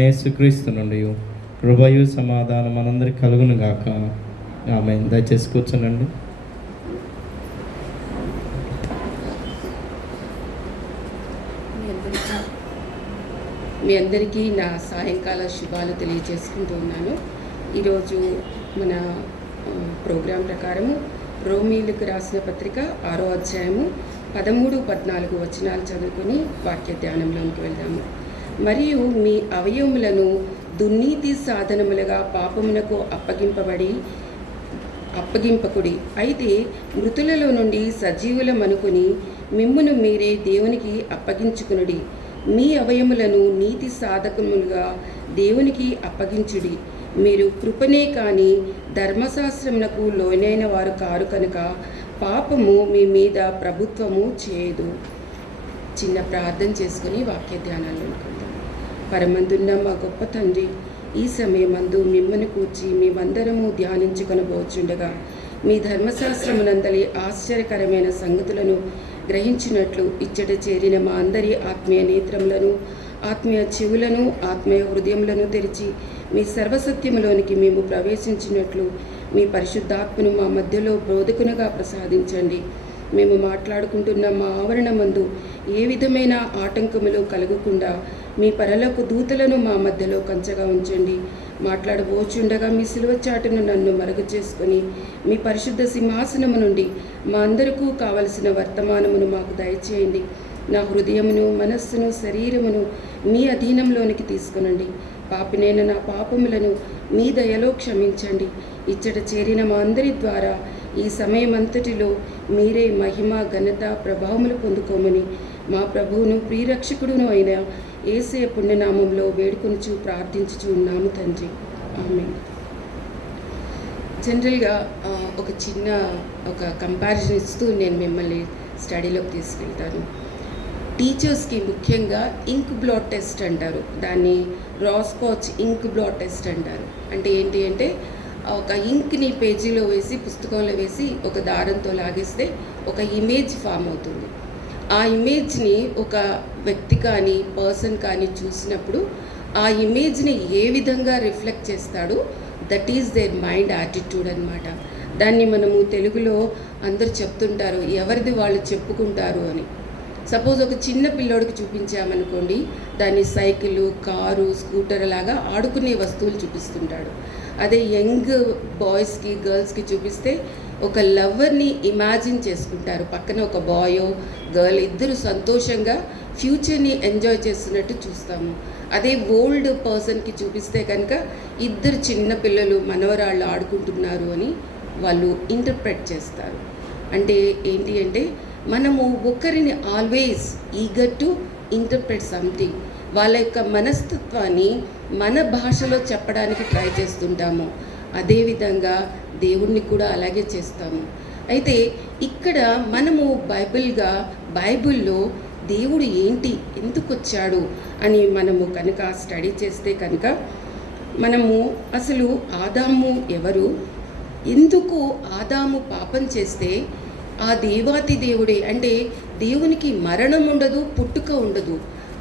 యేసుక్రీస్తు నుండి కృపయు సమాధానం మనందరికి కలుగును గాక. ఆమేన్. దయచేసి కూర్చోనండి. మీ అందరికీ నా సాయంకాల శుభాలు తెలియజేసుకుంటూ ఉన్నాను. ఈరోజు మన ప్రోగ్రాం ప్రకారము రోమీలకు రాసిన పత్రిక 6వ అధ్యాయము 13-14 వచనాలు చదువుకొని వాక్య ధ్యానంలోకి వెళ్దాము. మరియు మీ అవయవములను దుర్నీతి సాధనములుగా పాపమునకు అప్పగింపకుడి, అయితే మృతులలో నుండి సజీవులమనుకుని మిమ్మును మీరే దేవునికి అప్పగించుకునుడి. మీ అవయములను నీతి సాధకములుగా దేవునికి అప్పగించుడి. మీరు కృపనే కాని ధర్మశాస్త్రమునకు లోనైన వారు కారు కనుక పాపము మీ మీద ప్రభుత్వము చేయదు. చిన్న ప్రార్థన చేసుకుని వాక్య ధ్యానాల్లో అనుకుందాం. పరమందున్న మా గొప్ప తండ్రి, ఈ సమయమందు మిమ్మల్ని కూర్చి మేమందరము ధ్యానించుకొనబోచుండగా మీ ధర్మశాస్త్రమునందలి ఆశ్చర్యకరమైన సంగతులను గ్రహించినట్లు ఇచ్చట చేరిన మా అందరి ఆత్మీయ నేత్రములను, ఆత్మీయ చెవులను, ఆత్మీయ హృదయములను తెరిచి మీ సర్వసత్యములోనికి మేము ప్రవేశించినట్లు మీ పరిశుద్ధాత్మను మా మధ్యలో బోధకునిగా ప్రసాదించండి. మేము మాట్లాడుకుంటున్న మా ఆవరణమందు ఏ విధమైన ఆటంకములు కలగకుండా మీ పరలోక దూతలను మా మధ్యలో కంచగా ఉంచండి. మాట్లాడబోచుండగా మీ సిలువ చాటును నన్ను మరుగు చేసుకొని మీ పరిశుద్ధ సింహాసనము నుండి మా అందరికీ కావలసిన వర్తమానమును మాకు దయచేయండి. నా హృదయమును, మనస్సును, శరీరమును మీ అధీనంలోనికి తీసుకునండి. పాపినైన నా పాపములను మీ దయలో క్షమించండి. ఇచ్చట చేరిన మా అందరి ద్వారా ఈ సమయమంతటిలో మీరే మహిమ, ఘనత, ప్రభావములు పొందుకోమని మా ప్రభువును ప్రియరక్షకుడును అయిన యేసయ్య పుణ్యనామంలో వేడుకొనుచు ప్రార్థించుచు ఉన్నాము తండ్రి. ఆమేన్. జనరల్గా ఒక కంపారిజన్ ఇస్తూ నేను మిమ్మల్ని స్టడీలోకి తీసుకెళ్తాను. టీచర్స్కి ముఖ్యంగా ఇంక్ బ్లాట్ టెస్ట్ అంటారు. దాన్ని రాస్కాచ్ ఇంక్ బ్లాట్ టెస్ట్ అంటారు. అంటే ఏంటి అంటే ఒక ఇంక్ని పేజీలో వేసి, పుస్తకంలో వేసి ఒక దారంతో లాగేస్తే ఒక ఇమేజ్ ఫామ్ అవుతుంది. ఆ ఇమేజ్ని ఒక వ్యక్తి కానీ పర్సన్ కానీ చూసినప్పుడు ఆ ఇమేజ్ని ఏ విధంగా రిఫ్లెక్ట్ చేస్తాడో that is their mind attitude అనమాట. దాన్ని మనము తెలుగులో అందరు చెప్తుంటారు, ఎవరిది వాళ్ళు చెప్పుకుంటారు అని. సపోజ్ ఒక చిన్న పిల్లోడికి చూపించామనుకోండి, దాన్ని సైకిలు, కారు, స్కూటర్ లాగా ఆడుకునే వస్తువులు చూపిస్తుంటాడు. అదే యంగ్ బాయ్స్కి, గర్ల్స్కి చూపిస్తే ఒక లవర్ని ఇమాజిన్ చేసుకుంటారు. పక్కన ఒక బాయో గర్ల్ ఇద్దరు సంతోషంగా ఫ్యూచర్ని ఎంజాయ్ చేస్తున్నట్టు చూస్తాము. అదే ఓల్డ్ పర్సన్కి చూపిస్తే కనుక ఇద్దరు చిన్న పిల్లలు, మనవరాళ్ళు ఆడుకుంటున్నారు అని వాళ్ళు ఇంటర్ప్రెట్ చేస్తారు. అంటే ఏంటి అంటే మనము ఒకరిని always eager to interpret something, వాళ్ళ యొక్క మనస్తత్వాన్ని మన భాషలో చెప్పడానికి ట్రై చేస్తుంటాము. అదేవిధంగా దేవుణ్ణి కూడా అలాగే చేస్తాము. అయితే ఇక్కడ మనము బైబిల్లో దేవుడు ఏంటి, ఎందుకు వచ్చాడు అని మనము కనుక స్టడీ చేస్తే కనుక మనము అసలు ఆదాము ఎవరు, ఎందుకు ఆదాము పాపం చేస్తే ఆ దేవాతి దేవుడే, అంటే దేవునికి మరణం ఉండదు, పుట్టుక ఉండదు.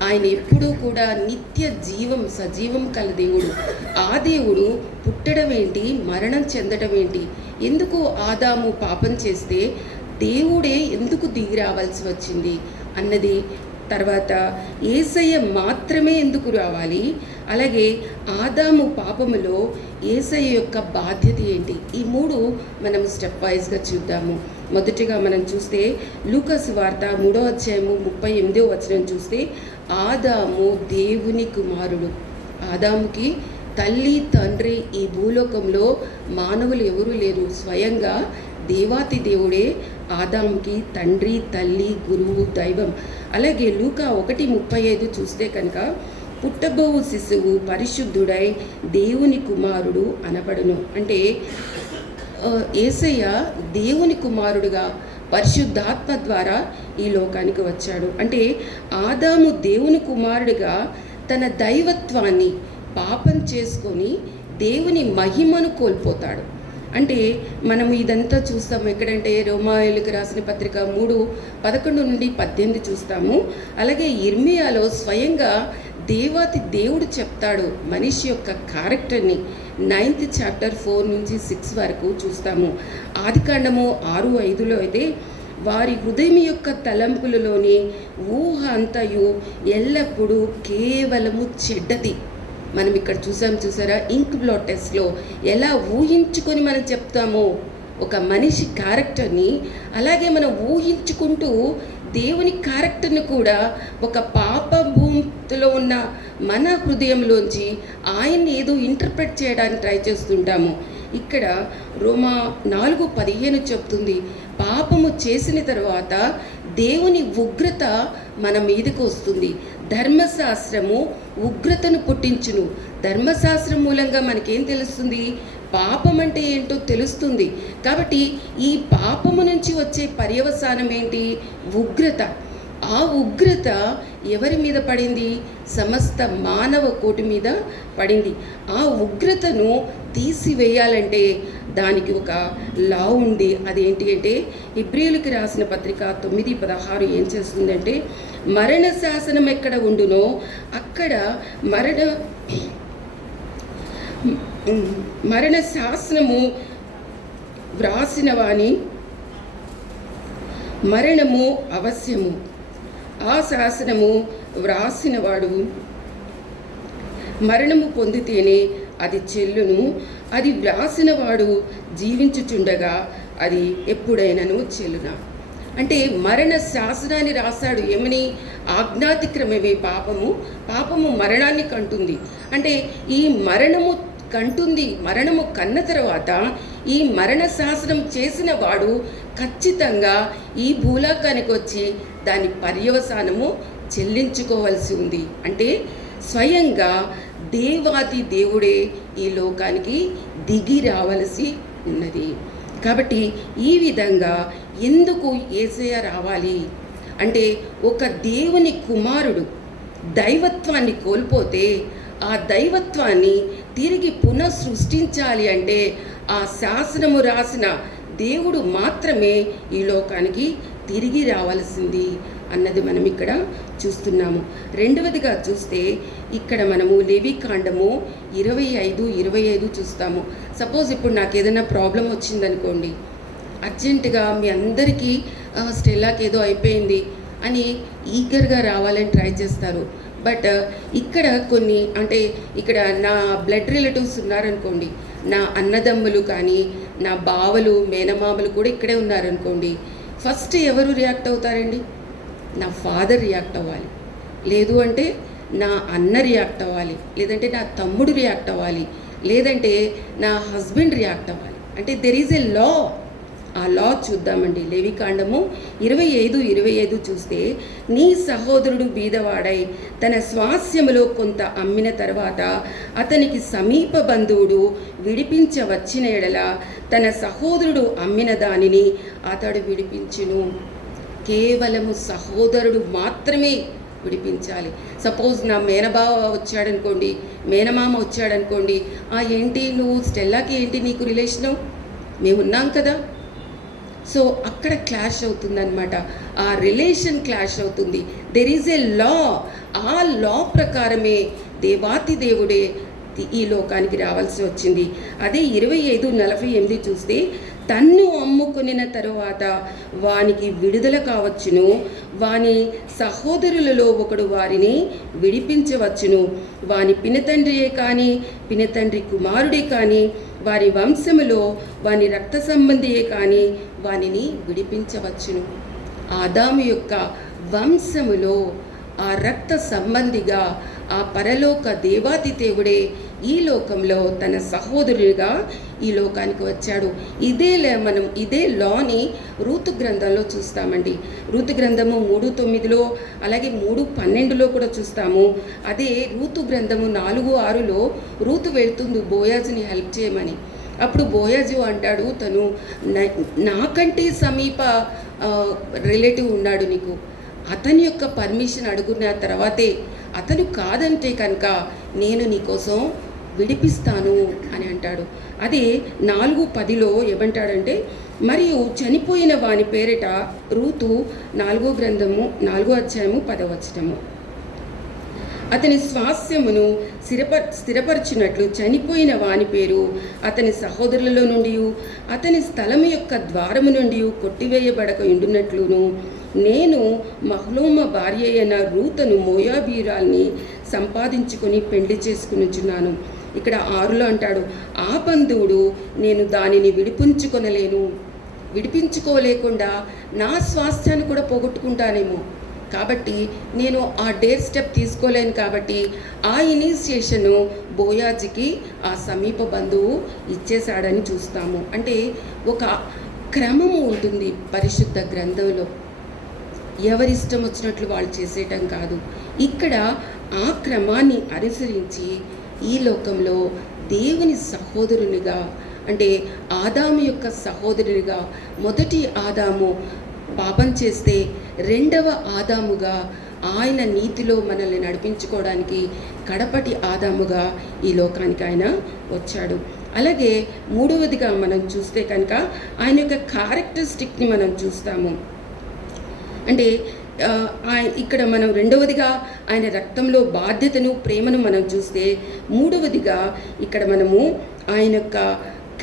ఆయన ఎప్పుడూ కూడా నిత్య జీవం, సజీవం కల దేవుడు. ఆ దేవుడు పుట్టడం ఏంటి, మరణం చెందడం ఏంటి, ఎందుకు ఆదాము పాపం చేస్తే దేవుడే ఎందుకు దిగి రావాల్సి వచ్చింది అన్నది, తర్వాత యేసయ్య మాత్రమే ఎందుకు రావాలి, అలాగే ఆదాము పాపములో యేసయ్య యొక్క బాధ్యత ఏంటి, ఈ మూడు మనం స్టెప్ వైజ్గా చూద్దాము. మొదటిగా మనం చూస్తే లూకా సువార్త 3వ అధ్యాయము 38వ వచనం చూస్తే ఆదాము దేవుని కుమారుడు. ఆదాముకి తల్లి, తండ్రి ఈ భూలోకంలో మానవులు ఎవరూ లేరు. స్వయంగా దేవాతి దేవుడే ఆదాముకి తండ్రి, తల్లి, గురువు, దైవం. అలాగే లూకా 1:35 చూస్తే కనుక పుట్టబోవు శిశువు పరిశుద్ధుడై దేవుని కుమారుడు అనబడును. అంటే యేసయ్య దేవుని కుమారుడుగా పరిశుద్ధాత్మ ద్వారా ఈ లోకానికి వచ్చాడు. అంటే ఆదాము దేవుని కుమారుడిగా తన దైవత్వాన్ని పాపం చేసుకొని దేవుని మహిమను కోల్పోతాడు. అంటే మనము ఇదంతా చూస్తాము ఎక్కడంటే రోమాయులకు రాసిన పత్రిక 3:11-18 చూస్తాము. అలాగే ఇర్మియాలో స్వయంగా దేవుడు చెప్తాడు మనిషి యొక్క క్యారెక్టర్ని. 9th చాప్టర్ 4 నుంచి 6 వరకు చూస్తాము. ఆదికాండము 6:5లో అయితే వారి హృదయం యొక్క తలంపులలోని ఊహ అంతయు ఎల్లప్పుడూ కేవలము చెడ్డది. మనం ఇక్కడ చూసారా, ఇంక్ బ్లాట్ టెస్ట్లో ఎలా ఊహించుకొని మనం చెప్తామో ఒక మనిషి క్యారెక్టర్ని, అలాగే మనం ఊహించుకుంటూ దేవుని క్యారెక్టర్ని కూడా ఒక పాప భూమిలో ఉన్న మన హృదయంలోంచి ఆయన్ని ఏదో ఇంటర్ప్రెట్ చేయడానికి ట్రై చేస్తుంటాము. ఇక్కడ రోమా 4:15 చెప్తుంది, పాపము చేసిన తర్వాత దేవుని ఉగ్రత మన మీదకు వస్తుంది. ధర్మశాస్త్రము ఉగ్రతను పుట్టించును. ధర్మశాస్త్రం మూలంగా మనకేం తెలుస్తుంది? పాపం అంటే ఏంటో తెలుస్తుంది. కాబట్టి ఈ పాపము నుంచి వచ్చే పర్యవసానం ఏంటి? ఉగ్రత. ఆ ఉగ్రత ఎవరి మీద పడింది? సమస్త మానవ కోటి మీద పడింది. ఆ ఉగ్రతను తీసివేయాలంటే దానికి ఒక లా ఉంది. అదేంటి అంటే హెబ్రీయులకు రాసిన పత్రిక 9:16 ఏం చేస్తుందంటే, మరణ శాసనం ఎక్కడ ఉండునో అక్కడ మరణ శాసనము వ్రాసిన వాని మరణము అవశ్యము. ఆ శాసనము వ్రాసినవాడు మరణము పొందితేనే అది చెల్లును. అది వ్రాసినవాడు జీవించుచుండగా అది ఎప్పుడైనాను చెల్లునా. అంటే మరణ శాసనాన్ని రాశాడు. ఏమని? ఆజ్ఞాతిక్రమమే పాపము మరణాన్ని కంటుంది. అంటే ఈ మరణము కంటుంది. మరణము కన్న తర్వాత ఈ మరణ శాసనం చేసిన వాడు ఖచ్చితంగా ఈ భూలోకానికి వచ్చి దాని పర్యవసానము చెల్లించుకోవాల్సి ఉంది. అంటే స్వయంగా దేవాది దేవుడే ఈ లోకానికి దిగి రావలసి ఉన్నది. కాబట్టి ఈ విధంగా ఎందుకు యేసయ్య రావాలి అంటే, ఒక దేవుని కుమారుడు దైవత్వాన్ని కోల్పోతే ఆ దైవత్వాన్ని తిరిగి పునఃసృష్టించాలి అంటే ఆ శాసనము రాసిన దేవుడు మాత్రమే ఈ లోకానికి తిరిగి రావాల్సింది అన్నది మనం ఇక్కడ చూస్తున్నాము. రెండవదిగా చూస్తే ఇక్కడ మనము లేవీకాండము 25:25 చూస్తాము. సపోజ్ ఇప్పుడు నాకు ఏదైనా ప్రాబ్లం వచ్చిందనుకోండి, అర్జెంటుగా మీ అందరికీ స్టెల్లాకి ఏదో అయిపోయింది అని ఈగర్గా రావాలని ట్రై చేస్తారు. బట్ ఇక్కడ కొన్ని అంటే ఇక్కడ నా బ్లడ్ రిలేటివ్స్ ఉన్నారనుకోండి, నా అన్నదమ్ములు కానీ నా బావలు మేనమామలు కూడా ఇక్కడే ఉన్నారనుకోండి, ఫస్ట్ ఎవరు రియాక్ట్ అవుతారండి? నా ఫాదర్ రియాక్ట్ అవ్వాలి, లేదు అంటే నా అన్న రియాక్ట్ అవ్వాలి, లేదంటే నా తమ్ముడు రియాక్ట్ అవ్వాలి, లేదంటే నా హస్బెండ్ రియాక్ట్ అవ్వాలి. అంటే దెర్ ఈజ్ ఎ లా. ఆ లా చూద్దామండి. లేవీకాండము 25:25 చూస్తే, నీ సహోదరుడు బీదవాడై తన స్వాస్యములో కొంత అమ్మిన తర్వాత అతనికి సమీప బంధువుడు విడిపించవచ్చిన ఎడల తన సహోదరుడు అమ్మిన దానిని అతడు విడిపించును. కేవలము సహోదరుడు మాత్రమే విడిపించాలి. సపోజ్ నా మేనబావ వచ్చాడనుకోండి, మేనమామ వచ్చాడనుకోండి, ఏంటి నువ్వు స్టెల్లాకి ఏంటి నీకు రిలేషను? మేమున్నాం కదా. సో అక్కడ క్లాష్ అవుతుందన్నమాట. ఆ రిలేషన్ క్లాష్ అవుతుంది. దెర్ ఈజ్ ఎ లా. ఆ లా ప్రకారమే దేవాతి దేవుడే ఈ లోకానికి రావాల్సి వచ్చింది. అదే 25:48 చూస్తే, తన్ను అమ్ముకొనిన తరువాత వానికి విడుదల కావచ్చును, వాని సహోదరులలో ఒకడు వారిని విడిపించవచ్చును. వాని పినతండ్రియే కానీ పినతండ్రి కుమారుడే కానీ వారి వంశములో వాని రక్త సంబంధియే కానీ వానిని విడిపించవచ్చును. ఆదాము యొక్క వంశములో ఆ రక్త సంబంధిగా ఆ పరలోక దేవాతి దేవుడే ఈ లోకంలో తన సహోదరుడిగా ఈ లోకానికి వచ్చాడు. ఇదే లాని రూతు గ్రంథంలో చూస్తామండి. రూతు గ్రంథము 3:9 అలాగే 3:12 కూడా చూస్తాము. అదే రూతు గ్రంథము 4:6 రూతు వెళ్తుంది బోయాజుని హెల్ప్ చేయమని. అప్పుడు బోయాజు అంటాడు, తను నాకంటే సమీప రిలేటివ్ ఉన్నాడు నీకు, అతని యొక్క పర్మిషన్ అడుగున్న తర్వాతే, అతను కాదంటే కనుక నేను నీకోసం విడిపిస్తాను అని అంటాడు. అదే 4:10 ఏమంటాడంటే, మరియు చనిపోయిన వాని పేరిట రూతు 4వ అధ్యాయము 10వ వచనము, అతని స్వాస్థ్యమును స్థిరపరచినట్లు చనిపోయిన వాని పేరు అతని సహోదరులలో నుండి అతని స్థలము యొక్క ద్వారము నుండి కొట్టివేయబడక ఉండునట్లును నేను మహ్లోమ భార్య అయిన రూతను మోయాబీరాల్ని సంపాదించుకొని పెళ్లి చేసుకునిచున్నాను. ఇక్కడ 6లో అంటాడు, ఆ బంధువుడు నేను దానిని విడిపించుకోలేకుండా నా స్వాస్థ్యాన్ని కూడా పోగొట్టుకుంటానేమో, కాబట్టి నేను ఆ డేర్ స్టెప్ తీసుకోలేను. కాబట్టి ఆ ఇనిషియేషను బోయాజీకి ఆ సమీప బంధువు ఇచ్చేశాడని చూస్తాము. అంటే ఒక క్రమము ఉంటుంది పరిశుద్ధ గ్రంథంలో, ఎవరిష్టం వచ్చినట్లు వాళ్ళు చేసేయటం కాదు. ఇక్కడ ఆ క్రమాన్ని అనుసరించి ఈ లోకంలో దేవుని సహోదరునిగా, అంటే ఆదాము యొక్క సహోదరునిగా, మొదటి ఆదాము పాపం చేస్తే రెండవ ఆదాముగా ఆయన నీతిలో మనల్ని నడిపించుకోవడానికి కడపటి ఆదాముగా ఈ లోకానికి ఆయన వచ్చాడు. అలాగే మూడవదిగా మనం చూస్తే కనుక ఆయన యొక్క క్యారెక్టరిస్టిక్ని మనం చూస్తాము. అంటే ఇక్కడ మనం రెండవదిగా ఆయన రక్తంలో బాధ్యతను, ప్రేమను మనం చూస్తే, మూడవదిగా ఇక్కడ మనము ఆయన యొక్క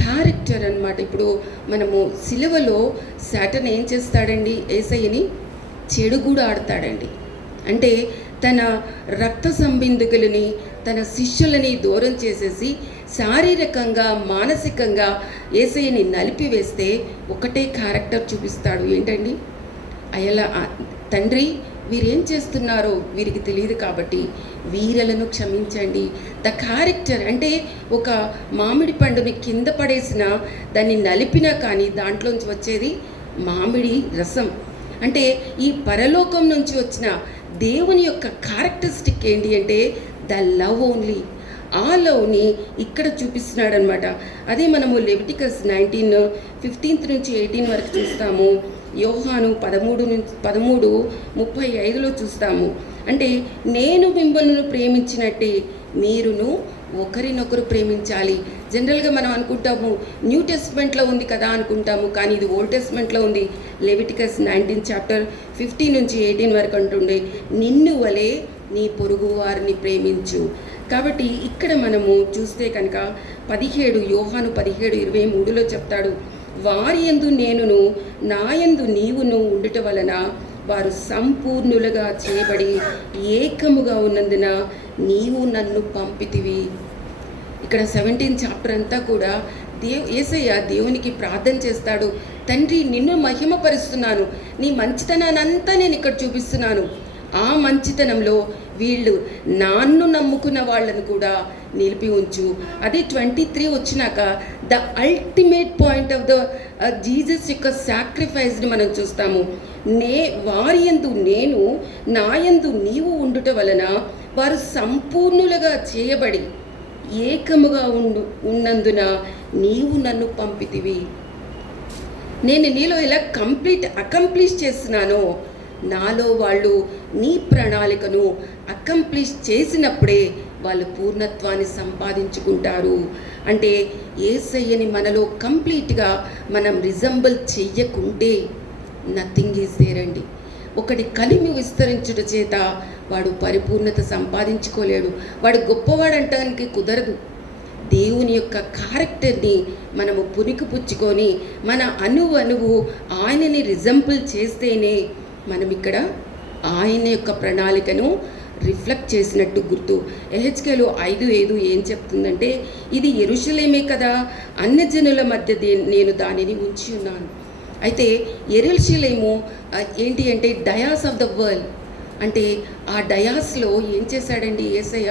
క్యారెక్టర్ అన్నమాట. ఇప్పుడు మనము సిలువలో సాటన్ ఏం చేస్తాడండి? యేసయ్యని చెడుగుడు ఆడతాడండి. అంటే తన రక్త సంబంధికులని, తన శిష్యులని దూరం చేసేసి శారీరకంగా, మానసికంగా యేసయ్యని నలిపివేస్తే ఒకటే క్యారెక్టర్ చూపిస్తాడు. ఏంటండి? అయ్యలా తండ్రి, వీరేం చేస్తున్నారో వీరికి తెలియదు కాబట్టి వీరలను క్షమించండి. ద క్యారెక్టర్ అంటే ఒక మామిడి పండుని కింద పడేసిన, దాన్ని నలిపినా కానీ దాంట్లోంచి వచ్చేది మామిడి రసం. అంటే ఈ పరలోకం నుంచి వచ్చిన దేవుని యొక్క క్యారెక్టరిస్టిక్ ఏంటి అంటే ద లవ్ ఓన్లీ. ఆ లవ్ని ఇక్కడ చూపిస్తున్నాడు అనమాట. అదే మనము లెవిటికస్ 19:15 నుంచి 18 వరకు చూస్తాము. యోహాను 13:35 చూస్తాము. అంటే నేను మిమ్మల్ని ప్రేమించినట్టే మీరును ఒకరినొకరు ప్రేమించాలి. జనరల్గా మనం అనుకుంటాము న్యూ టెస్ట్మెంట్లో ఉంది కదా అనుకుంటాము, కానీ ఇది ఓల్డ్ టెస్ట్మెంట్లో ఉంది. లెవిటికస్ 19:15 నుంచి 18 వరకు అంటుండే, నిన్ను వలె నీ పొరుగు వారిని ప్రేమించు. కాబట్టి ఇక్కడ మనము చూస్తే కనుక యోహాను 17:23 చెప్తాడు, వారి యందు నేనును నా యందు నీవును ఉండుట వలన వారు సంపూర్ణులుగా చేయబడి ఏకముగా ఉన్నందున నీవు నన్ను పంపితివి. ఇక్కడ 17 చాప్టర్ అంతా కూడా యేసయ్య దేవునికి ప్రార్థన చేస్తాడు, తండ్రి నిన్ను మహిమపరుస్తున్నాను, నీ మంచితనాన్నంతా నేను ఇక్కడ చూపిస్తున్నాను. ఆ మంచితనంలో వీళ్ళు నాన్ను నమ్ముకున్న వాళ్ళను కూడా నిలిపి ఉంచు. అదే 23 వచ్చినాక the ultimate point of the Jesus యొక్క సాక్రిఫైస్ని మనం చూస్తాము. వారి యందు నేను నా యందు నీవు ఉండుట వలన వారు సంపూర్ణులుగా చేయబడి ఏకముగా ఉన్నందున నీవు నన్ను పంపితివి. నేను నీలో ఇలా అకంప్లీష్ చేస్తున్నానో నాలో వాళ్ళు నీ ప్రణాళికను అకంప్లీష్ చేసినప్పుడే వాళ్ళు పూర్ణత్వాన్ని సంపాదించుకుంటారు. అంటే యేసయ్యని మనలో కంప్లీట్గా మనం రిజంబుల్ చెయ్యకుంటే నథింగ్ ఈజ్ దేర్ అండి. ఒకటి కలిమి విస్తరించుట చేత వాడు పరిపూర్ణత సంపాదించుకోలేడు, వాడు గొప్పవాడంటానికి కుదరదు. దేవుని యొక్క క్యారెక్టర్ని మనము పుణికిపుచ్చుకొని మన అణువు ఆయనని రిజంబుల్ చేస్తేనే మనం ఇక్కడ ఆయన యొక్క ప్రణాళికను రిఫ్లెక్ట్ చేసినట్టు గుర్తు. ఎహెచ్కేలు 5:5 ఏం చెప్తుందంటే, ఇది యెరూషలేమే కదా, అన్యజనుల మధ్య నేను దానిని ఉంచి ఉన్నాను. అయితే యెరూషలేము ఏంటి అంటే డయాస్ ఆఫ్ ద వరల్డ్. అంటే ఆ డయాస్లో ఏం చేశాడండి యేసయ్య?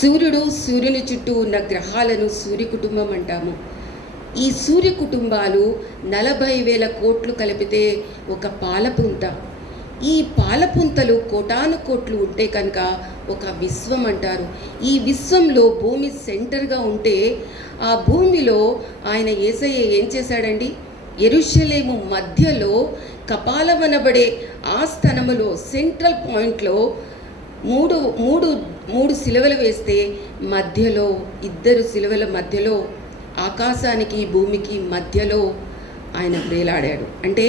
సూర్యుని చుట్టూ ఉన్న గ్రహాలను సూర్య కుటుంబం అంటాము. ఈ సూర్య కుటుంబాలు 40,000 కోట్లు కలిపితే ఒక పాలపుంత. ఈ పాలపుంతలు కోటాను కోట్లు ఉంటే కనుక ఒక విశ్వం అంటారు. ఈ విశ్వంలో భూమి సెంటర్గా ఉంటే ఆ భూమిలో ఆయన యేసయ్య ఏం చేశాడండి? యెరూషలేము మధ్యలో కపాలమనబడే ఆ స్థనములో సెంట్రల్ పాయింట్లో మూడు సిలువలు వేస్తే మధ్యలో 2 సిలువల మధ్యలో ఆకాశానికి భూమికి మధ్యలో ఆయన వ్రేలాడాడు. అంటే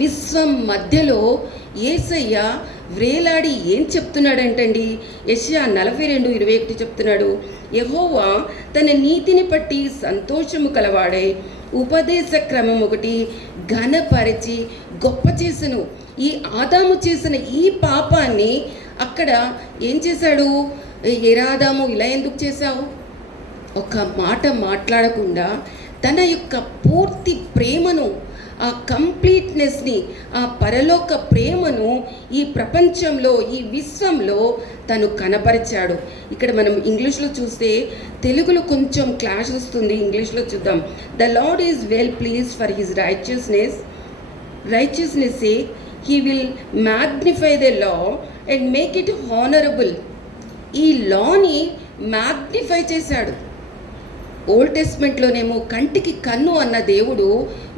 విశ్వం మధ్యలో యేసయ్య వ్రేలాడి ఏం చెప్తున్నాడంటండి? యెషయా 42:21 చెప్తున్నాడు, యెహోవా తన నీతిని పట్టి సంతోషము కలవాడై ఉపదేశ క్రమం ఒకటి ఘనపరిచి గొప్ప చేసెను. ఈ ఆదాము చేసిన ఈ పాపాన్ని అక్కడ ఏం చేశాడు? ఎరాదాము ఇలా ఎందుకు చేశావు? ఒక మాట మాట్లాడకుండా తన యొక్క పూర్తి ప్రేమను, ఆ కంప్లీట్నెస్ని, ఆ పరలోక ప్రేమను ఈ ప్రపంచంలో, ఈ విశ్వంలో తను కనపరిచాడు. ఇక్కడ మనం ఇంగ్లీష్లో చూస్తే తెలుగులో కొంచెం క్లాష్ వస్తుంది, ఇంగ్లీష్లో చూద్దాం. The lord is well pleased for his righteousness sake he will magnify the law and make it honorable. ఈ లాని మ్యాగ్నిఫై చేశాడు. ఓల్డ్ టెస్ట్మెంట్లోనేమో కంటికి కన్ను అన్న దేవుడు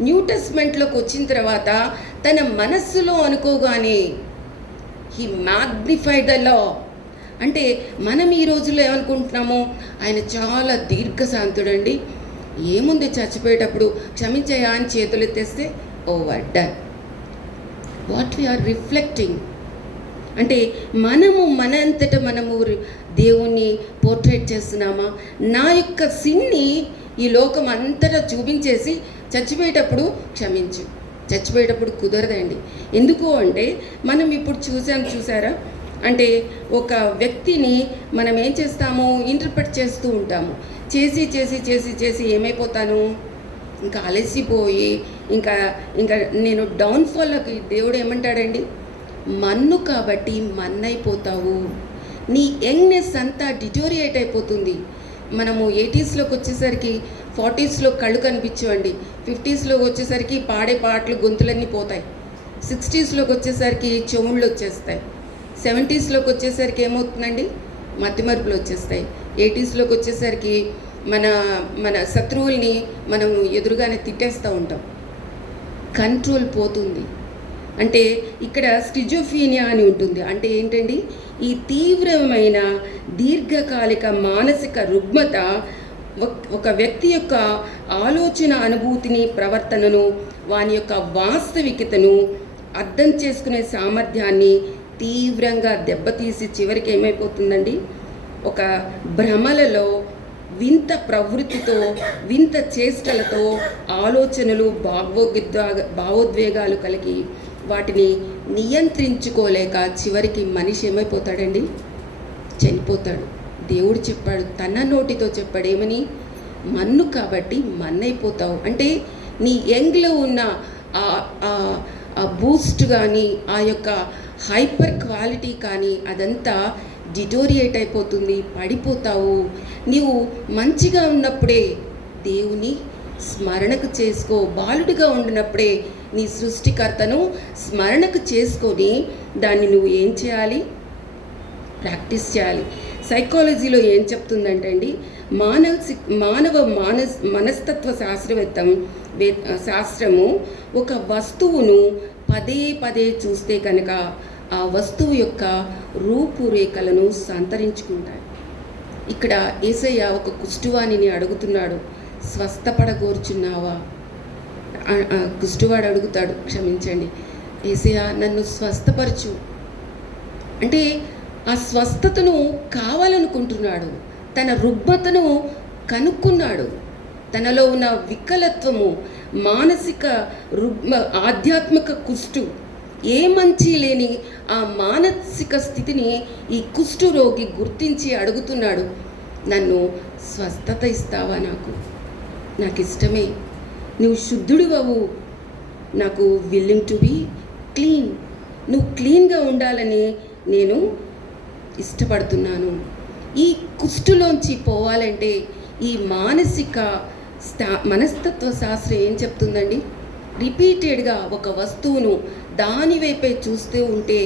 న్యూ టెస్ట్మెంట్లోకి వచ్చిన తర్వాత తన మనస్సులో అనుకోగానే హీ మ్యాగ్నిఫైడ్ ద లా. అంటే మనం ఈ రోజుల్లో ఏమనుకుంటున్నాము? ఆయన చాలా దీర్ఘశాంతుడండి, ఏముంది చచ్చిపోయేటప్పుడు క్షమించయా అని చేతులు ఎత్తేస్తే over done. What we're reflecting అంటే మనము మనంతట మనము దేవుణ్ణి పోర్ట్రేట్ చేస్తున్నామా? నా యొక్క సిన్ని ఈ లోకం అంతటా చూపించేసి చచ్చిపోయేటప్పుడు క్షమించు, చచ్చిపోయేటప్పుడు కుదరదండి. ఎందుకు అంటే మనం ఇప్పుడు చూసారా అంటే ఒక వ్యక్తిని మనం ఏం చేస్తాము? ఇంటర్ప్రెట్ చేస్తూ ఉంటాము. చేసి చేసి చేసి చేసి ఏమైపోతాను? ఇంకా అలసిపోయి ఇంకా ఇంకా నేను డౌన్ఫాల్లోకి దేవుడు ఏమంటాడండి? మన్ను కాబట్టి మన్నైపోతావు, నీ యంగ్నెస్ అంతా డిటోరియేట్ అయిపోతుంది. మనము 80స్లోకి వచ్చేసరికి 40స్లో కళ్ళు కనిపించవండి, 50స్లోకి వచ్చేసరికి పాడే పాటలు గొంతులన్నీ పోతాయి, 60స్లోకి వచ్చేసరికి చెవుళ్ళు వచ్చేస్తాయి, 70స్లోకి వచ్చేసరికి ఏమవుతుందండి? మతిమరుపులు వచ్చేస్తాయి, 80స్లోకి వచ్చేసరికి మన శత్రువుల్ని మనం ఎదురుగానే తిట్టేస్తూ ఉంటాం, కంట్రోల్ పోతుంది. అంటే ఇక్కడ స్కిజోఫీనియా అని ఉంటుంది. అంటే ఏంటండి? ఈ తీవ్రమైన దీర్ఘకాలిక మానసిక రుగ్మత ఒక వ్యక్తి యొక్క ఆలోచన, అనుభూతిని, ప్రవర్తనను, వాని యొక్క వాస్తవికతను అర్థం చేసుకునే సామర్థ్యాన్ని తీవ్రంగా దెబ్బతీసి చివరికి ఏమైపోతుందండి? ఒక భ్రమలలో వింత ప్రవృత్తితో, వింత చేష్టలతో, ఆలోచనలు, భావోద్వేగాలు కలిగి వాటిని నియంత్రించుకోలేక చివరికి మనిషి ఏమైపోతాడండి? చనిపోతాడు. దేవుడు చెప్పాడు, తన నోటితో చెప్పాడు ఏమని? మన్ను కాబట్టి మన్నైపోతావు. అంటే నీ యంగ్లో ఉన్న ఆ బూస్ట్ కానీ, ఆ యొక్క హైపర్ క్వాలిటీ కానీ అదంతా డిటోరియేట్ అయిపోతుంది, పడిపోతావు. నీవు మంచిగా ఉన్నప్పుడే దేవుని స్మరణకు చేసుకో, బాలుడిగా ఉండినప్పుడే నీ సృష్టికర్తను స్మరణకు చేసుకొని దాన్ని నువ్వు ఏం చేయాలి? ప్రాక్టీస్ చేయాలి. సైకాలజీలో ఏం చెప్తుందంటే అండి, మానవ మనస్తత్వ శాస్త్రము ఒక వస్తువును పదే పదే చూస్తే కనుక ఆ వస్తువు యొక్క రూపురేఖలను సంతరించుకుంటాయి. ఇక్కడ యేసయ్య ఒక కుష్ఠువాణిని అడుగుతున్నాడు, స్వస్థపడగోర్చున్నావా? కుష్ఠువాడు అడుగుతాడు, క్షమించండి యేసయ్య నన్ను స్వస్థపరచు అంటే ఆ స్వస్థతను కావాలనుకుంటున్నాడు. తన రుగ్మతను కనుక్కున్నాడు. తనలో ఉన్న వికలత్వము, మానసిక ఆధ్యాత్మిక కుష్టు, ఏ మంచి లేని ఆ మానసిక స్థితిని ఈ కుష్టు రోగి గుర్తించి అడుగుతున్నాడు, నన్ను స్వస్థత ఇస్తావా? నాకు ఇష్టమే, నువ్వు శుద్ధుడివవు, నాకు విల్లింగ్ టు బీ క్లీన్, నువ్వు క్లీన్గా ఉండాలని నేను ఇష్టపడుతున్నాను. ఈ కుష్టులోంచి పోవాలంటే ఈ మనస్తత్వ శాస్త్రం ఏం చెప్తుందండి? రిపీటెడ్గా ఒక వస్తువును దాని వైపే చూస్తూ ఉంటే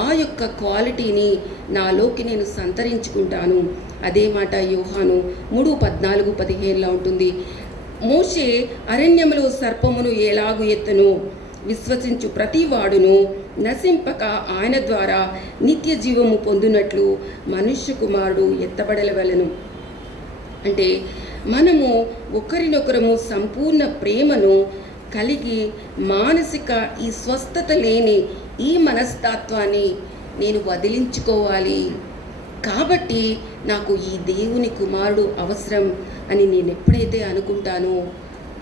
ఆ యొక్క క్వాలిటీని నాలోకి నేను సంతరించుకుంటాను. అదే మాట యోహాను 3:14-15 ఉంటుంది. మోషే అరణ్యములో సర్పమును ఎలాగు ఎత్తును, విశ్వసించు ప్రతి వాడును నశింపక ఆయన ద్వారా నిత్య జీవము పొందునట్లు మనుష్య కుమారుడు ఎత్తబడవలెను. అంటే మనము ఒకరినొకరము సంపూర్ణ ప్రేమను కలిగి మానసిక ఈ స్వస్థత లేని ఈ మనస్తత్వాన్ని నేను వదిలించుకోవాలి. కాబట్టి నాకు ఈ దేవుని కుమారుడు అవసరం అని నేను ఎప్పుడైతే అనుకుంటానో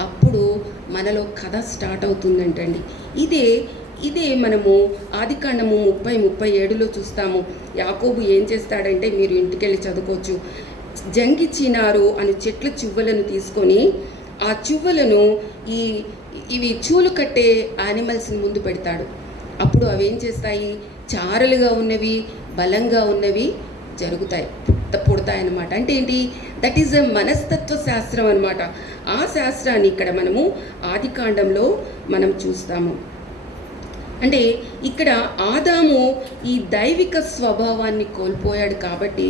అప్పుడు మనలో కథ స్టార్ట్ అవుతుందంటండి. ఇదే మనము ఆదికాండము 30:37లో చూస్తాము. యాకోబు ఏం చేస్తాడంటే, మీరు ఇంటికెళ్ళి చదువుకోవచ్చు, జంగి చినారు అను చెట్ల చువ్వలను తీసుకొని ఆ చువ్వలను ఇవి చూలు కట్టే యానిమల్స్ని ముందు పెడతాడు. అప్పుడు అవి ఏం చేస్తాయి, చారలుగా ఉన్నవి బలంగా ఉన్నవి జరుగుతాయి, పుడతాయన్నమాట. అంటే ఏంటి, దట్ ఈజ్ ఎ మనస్తత్వ శాస్త్రం అన్నమాట. ఆ శాస్త్రాన్ని ఇక్కడ మనము ఆదికాండంలో మనం చూస్తాము. అంటే ఇక్కడ ఆదాము ఈ దైవిక స్వభావాన్ని కోల్పోయాడు కాబట్టి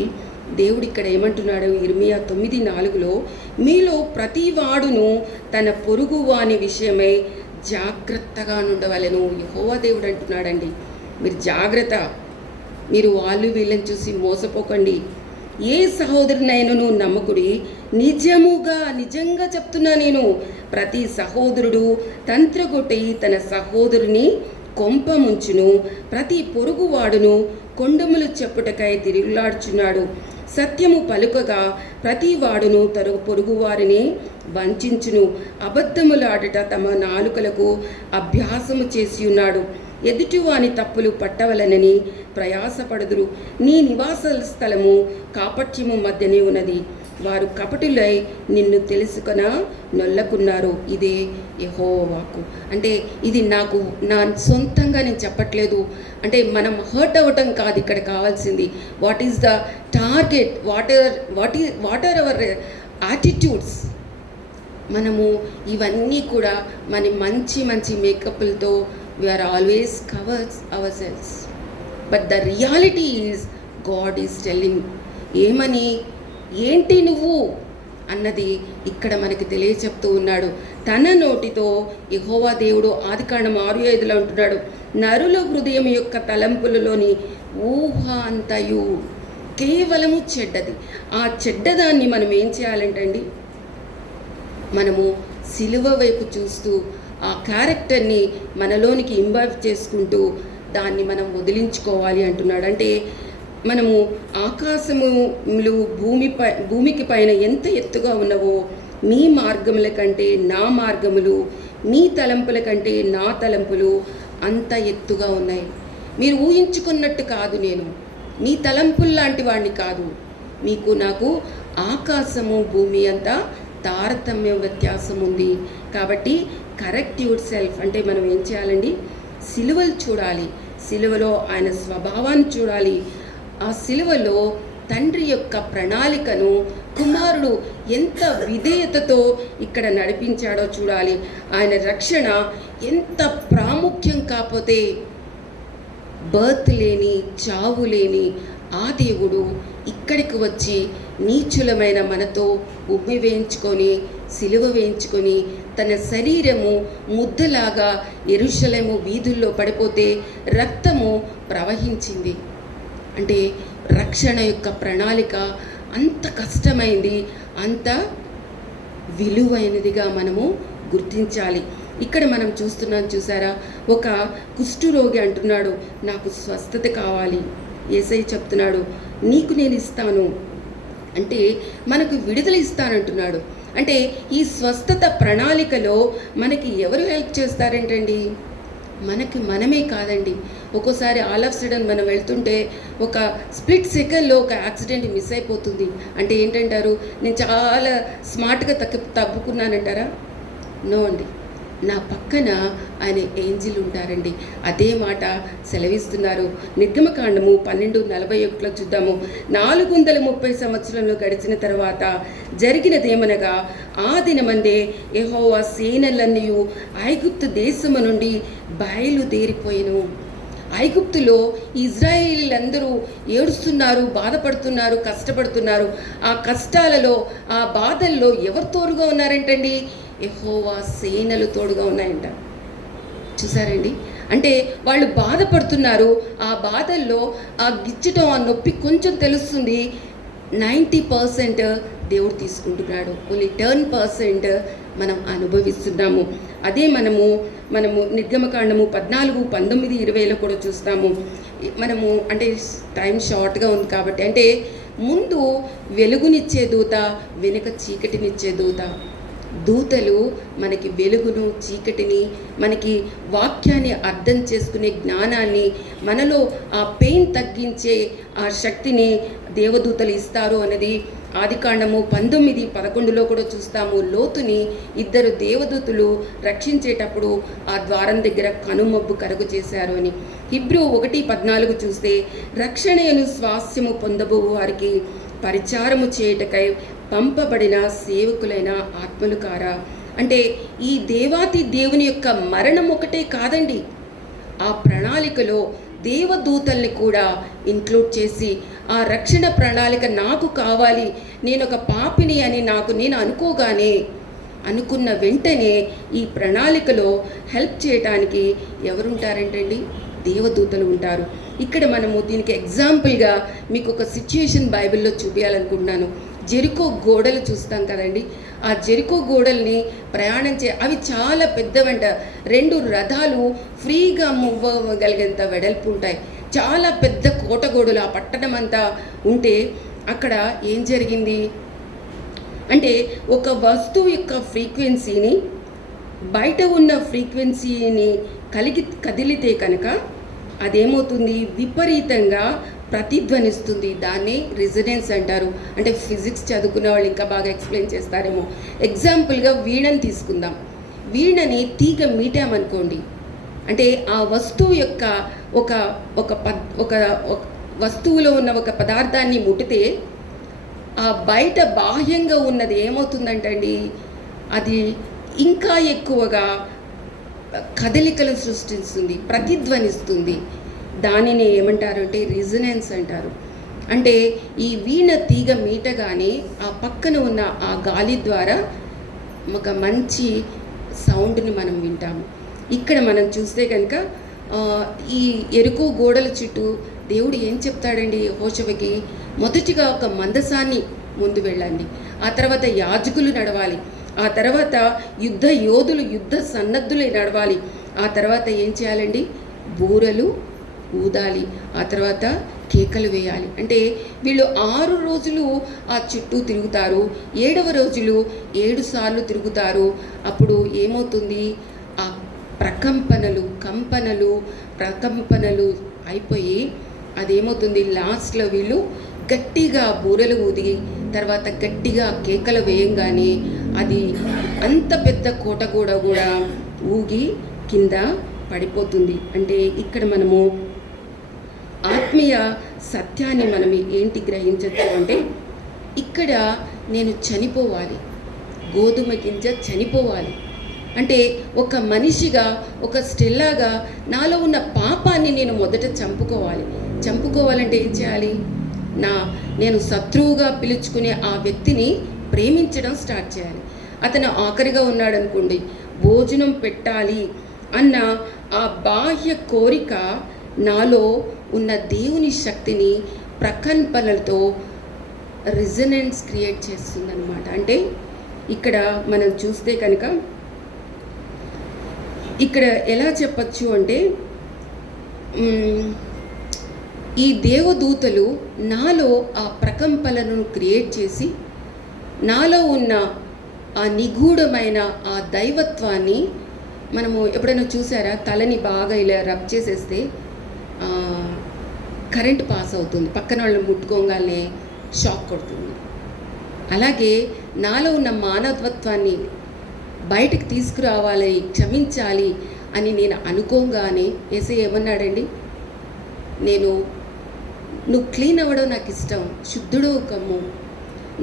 దేవుడు ఇక్కడ ఏమంటున్నాడు, ఇర్మియా 9:4లో, మీలో ప్రతి వాడును తన పొరుగు వాని విషయమై జాగ్రత్తగా ఉండవలెను. యెహోవా దేవుడు అంటున్నాడండి, మీరు జాగ్రత్త, మీరు వాళ్ళు వీళ్ళని చూసి మోసపోకండి. ఏ సహోదరునైనను నమ్మకుడి, నిజంగా చెప్తున్నా నేను, ప్రతి సహోదరుడు తంత్రగొట్టి తన సహోదరుని కొంప ముంచును, ప్రతి పొరుగువాడును కొండములు చెప్పుటకై తిరుగులాడుచున్నాడు. సత్యము పలుకగా ప్రతి వాడును పొరుగువారిని వంచించును. అబద్ధములాడట తమ నాలుకలకు అభ్యాసము చేసి ఉన్నాడు. ఎదుటివాని తప్పులు పట్టవలనని ప్రయాసపడుదురు. నీ నివాస స్థలము కాపట్యము మధ్యనే ఉన్నది. వారు కపటులై నిన్ను తెలుసుకొన నొల్లకున్నారు. ఇదే యెహోవా వాక్కు. అంటే ఇది నా సొంతంగా నేను చెప్పట్లేదు. అంటే మనం హర్ట్ అవ్వటం కాదు ఇక్కడ కావాల్సింది. What is the target, what are our attitudes. మనము ఇవన్నీ కూడా మన మంచి మేకప్లతో we're always covers our selves. But the reality is God is telling, ఏమని, ఏంటి నువ్వు అన్నది ఇక్కడ మనకి తెలియచెప్తూ ఉన్నాడు. తన నోటితో యెహోవా దేవుడు ఆదికాండం 6:5లో అంటున్నాడు, నరుల హృదయం యొక్క తలంపులలోని ఊహ అంతయు కేవలము చెడ్డది. ఆ చెడ్డదాన్ని మనం ఏం చేయాలంటండి, మనము సిలువ వైపు చూస్తూ ఆ క్యారెక్టర్ని మనలోనికి ఇంబైబ్ చేసుకుంటూ దాన్ని మనం వదిలించుకోవాలి అంటున్నాడు. అంటే మనము ఆకాశములు భూమికి పైన ఎంత ఎత్తుగా ఉన్నవో, మీ మార్గముల కంటే నా మార్గములు, మీ తలంపుల కంటే నా తలంపులు అంత ఎత్తుగా ఉన్నాయి. మీరు ఊహించుకున్నట్టు కాదు, నేను మీ తలంపులు లాంటి వాడిని కాదు. మీకు నాకు ఆకాశము భూమి అంతా తారతమ్య వ్యత్యాసం ఉంది. కాబట్టి కరెక్ట్ యువర్ సెల్ఫ్. అంటే మనం ఏం చేయాలండి, సిలువలు చూడాలి, సిలువలో ఆయన స్వభావాన్ని చూడాలి. ఆ సిలువలో తండ్రి యొక్క ప్రణాళికను కుమారుడు ఎంత విధేయతతో ఇక్కడ నడిపించాడో చూడాలి. ఆయన రక్షణ ఎంత ప్రాముఖ్యం కాకపోతే, బర్త్ లేని చావు లేని ఆ దేవుడు ఇక్కడికి వచ్చి నీచులమైన మనతో ఉమ్మి వేయించుకొని సిలువ వేయించుకొని తన శరీరము ముద్దలాగా యెరూషలేము వీధుల్లో పడిపోతే రక్తము ప్రవహించింది. అంటే రక్షణ యొక్క ప్రణాళిక అంత కష్టమైంది, అంత విలువైనదిగా మనము గుర్తించాలి. ఇక్కడ మనం చూసారా, ఒక కుష్ఠరోగి అంటున్నాడు, నాకు స్వస్థత కావాలి. యేసయ్య చెప్తున్నాడు, నీకు నేను ఇస్తాను, అంటే మనకు విడుదల ఇస్తానంటున్నాడు. అంటే ఈ స్వస్థత ప్రణాళికలో మనకి ఎవరు హెల్ప్ చేస్తారేంటండి, మనమే కాదండి. ఒక్కోసారి ఆల్ ఆఫ్ సడన్ మనం వెళ్తుంటే ఒక స్ప్లిట్ సెకండ్లో ఒక యాక్సిడెంట్ మిస్ అయిపోతుంది. అంటే ఏంటంటారు, నేను చాలా స్మార్ట్గా తప్పుకున్నానంటారా? నో అండి, నా పక్కన ఆయన ఏంజిల్ ఉంటారండి. అదే మాట సెలవిస్తున్నారు. నిర్గమకాండము 12:41లో చూద్దాము. 430 సంవత్సరంలో గడిచిన తర్వాత జరిగినదేమనగా, ఆ దినమందే యెహోవా సేనలన్నీ ఐగుప్తు దేశము నుండి బయలుదేరిపోయెను. ఐగుప్తులో ఇజ్రాయేలీలందరూ ఏడుస్తున్నారు, బాధపడుతున్నారు, కష్టపడుతున్నారు. ఆ కష్టాలలో, ఆ బాధల్లో ఎవరు తోడుగా ఉన్నారంటండి, యెహోవా సేనలు తోడుగా ఉన్నాయంట. చూసారండి, అంటే వాళ్ళు బాధపడుతున్నారు. ఆ బాధల్లో ఆ గిచ్చటం, ఆ నొప్పి కొంచెం తెలుస్తుంది. 90% దేవుడు తీసుకుంటున్నాడు, ఓన్లీ 10% మనం అనుభవిస్తున్నాము. అదే మనము నిర్గమకాండము 14, 19, 20లో కూడా చూస్తాము. మనము అంటే టైం షార్ట్గా ఉంది కాబట్టి, అంటే ముందు వెలుగునిచ్చే దూత, వెనుక చీకటినిచ్చే దూత. దూతలు మనకి వెలుగును, చీకటిని, మనకి వాక్యాన్ని అర్థం చేసుకునే జ్ఞానాన్ని, మనలో ఆ పెయిన్ తగ్గించే ఆ శక్తిని దేవదూతలు ఇస్తారు అన్నది ఆదికాండము 19, 11లో కూడా చూస్తాము. లోతుని 2 దేవదూతలు రక్షించేటప్పుడు ఆ ద్వారం దగ్గర కనుమబ్బు కరుగు చేశారు అని. హీబ్రూ 1:14 చూస్తే, రక్షణను స్వాస్యము పొందబో వారికి పరిచారము చేయుటకై పంపబడిన సేవకులైన ఆత్మలు కారా. అంటే ఈ దేవాతి దేవుని యొక్క మరణం ఒకటే కాదండి, ఆ ప్రణాళికలో దేవదూతల్ని కూడా ఇంక్లూడ్ చేసి, ఆ రక్షణ ప్రణాళిక నాకు కావాలి, నేను ఒక పాపిని అని నేను అనుకోగానే, అనుకున్న వెంటనే ఈ ప్రణాళికలో హెల్ప్ చేయడానికి ఎవరుంటారంటండి? దేవదూతలు ఉంటారు. ఇక్కడ మనము దీనికి ఎగ్జాంపుల్గా మీకు ఒక సిచ్యుయేషన్ బైబిల్లో చూపించాలనుకుంటున్నాను. జెరికో గోడలు చూస్తాం కదండి. ఆ జెరికో గోడల్ని అవి చాలా పెద్దవంట. 2 రథాలు ఫ్రీగా మూవ్ అవ్వగలిగేంత వెడల్పు ఉంటాయి. చాలా పెద్ద కోటగోడలు ఆ పట్టణం అంతా ఉంటే, అక్కడ ఏం జరిగింది అంటే, ఒక వస్తువు యొక్క ఫ్రీక్వెన్సీని బయట ఉన్న ఫ్రీక్వెన్సీని కదిలితే కనుక అదేమవుతుంది, విపరీతంగా ప్రతిధ్వనిస్తుంది. దాన్ని రెజొనెన్స్ అంటారు. అంటే ఫిజిక్స్ చదువుకున్న వాళ్ళు ఇంకా బాగా ఎక్స్ప్లెయిన్ చేస్తారేమో. ఎగ్జాంపుల్గా వీణని తీసుకుందాం. వీణని తీగ మీటామనుకోండి, అంటే ఆ వస్తువు యొక్క ఒక వస్తువులో ఉన్న ఒక పదార్థాన్ని ముట్టితే, ఆ బయట బాహ్యంగా ఉన్నది ఏమవుతుందంటండి, అది ఇంకా ఎక్కువగా కదలికలు సృష్టిస్తుంది, ప్రతిధ్వనిస్తుంది. దానిని ఏమంటారంటే రెజొనెన్స్ అంటారు. అంటే ఈ వీణ తీగ మీటగానే ఆ పక్కన ఉన్న ఆ గాలి ద్వారా ఒక మంచి సౌండ్ని మనం వింటాము. ఇక్కడ మనం చూస్తే కనుక ఈ ఎరుకు గోడల చుట్టూ దేవుడు ఏం చెప్తాడండి యెహోషువకి, మొదటిగా ఒక మందసాన్ని ముందు వెళ్ళండి, ఆ తర్వాత యాజకులు నడవాలి, ఆ తర్వాత యుద్ధ యోధులు, యుద్ధ సన్నద్ధులు నడవాలి, ఆ తర్వాత ఏం చేయాలండి, బూరలు ఊదాలి, ఆ తర్వాత కేకలు వేయాలి. అంటే వీళ్ళు 6 రోజులు ఆ చుట్టూ తిరుగుతారు, 7వ రోజులు 7 సార్లు తిరుగుతారు. అప్పుడు ఏమవుతుంది, ఆ ప్రకంపనలు అయిపోయి అదేమవుతుంది, లాస్ట్లో వీళ్ళు గట్టిగా బూరలు ఊది, తర్వాత గట్టిగా కేకలు వేయంగానే అది అంత పెద్ద కోటగూడ కూడా ఊగి కింద పడిపోతుంది. అంటే ఇక్కడ మనము ఆత్మీయ సత్యాన్ని మనం ఏంటి గ్రహించచ్చు అంటే, ఇక్కడ నేను చనిపోవాలి, గోధుమ గింజ చనిపోవాలి అంటే, ఒక మనిషిగా, ఒక స్టెల్లాగా నాలో ఉన్న పాపాన్ని నేను మొదట చంపుకోవాలంటే ఏం చేయాలి, నేను శత్రువుగా పిలుచుకునే ఆ వ్యక్తిని ప్రేమించడం స్టార్ట్ చేయాలి. అతను ఆఖరిగా ఉన్నాడు అనుకోండి, భోజనం పెట్టాలి అన్న ఆ బాహ్య కోరిక నాలో ఉన్న దేవుని శక్తిని ప్రకంపనలతో రెజొనెన్స్ క్రియేట్ చేస్తుందన్నమాట. అంటే ఇక్కడ మనం చూస్తే కనుక ఇక్కడ ఎలా చెప్పచ్చు అంటే, ఈ దేవదూతలు నాలో ఆ ప్రకంపనలను క్రియేట్ చేసి, నాలో ఉన్న ఆ నిగూఢమైన ఆ దైవత్వాన్ని, మనము ఎప్పుడైనా చూసారా, తలని బాగా ఇలా రబ్ చేసేస్తే కరెంట్ పాస్ అవుతుంది, పక్కన వాళ్ళని ముట్టుకోగానే షాక్ కొడుతుంది. అలాగే నాలో ఉన్న మానవత్వాన్ని బయటకు తీసుకురావాలి, క్షమించాలి అని నేను అనుకోగానే యేసయ్య ఏమన్నాడండి, నువ్వు క్లీన్ అవ్వడం నాకు ఇష్టం, శుద్ధుడో కమ్ము.